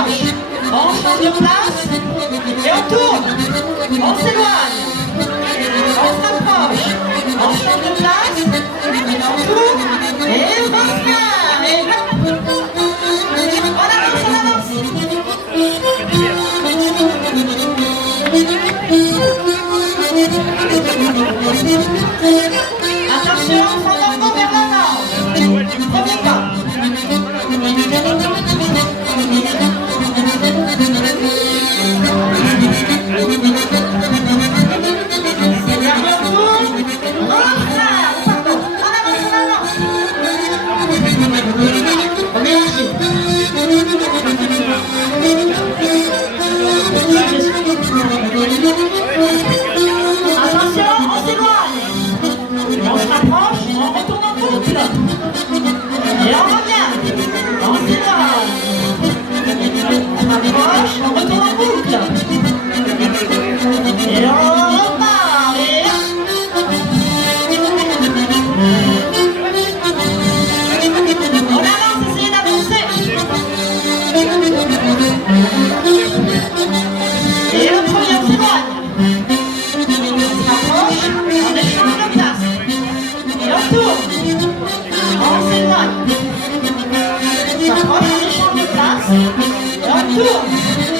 s'approche, on change de place et on tourne, on s'éloigne, on s'approche, on change de place, on tourne et on revient. Et hop. On avance. Attention, fandango vers l'avant. Premier pas. Attention, on s'éloigne. On s'approche, on retourne en boucle. Et on revient. On s'éloigne. On s'approche, on retourne en boucle. Et on repart. Et on avance, essayez d'avancer. Et le premier s'éloigne. On s'approche, on échange de place. Et on tourne. On s'éloigne. On s'approche, on échange de place. Et on tourne.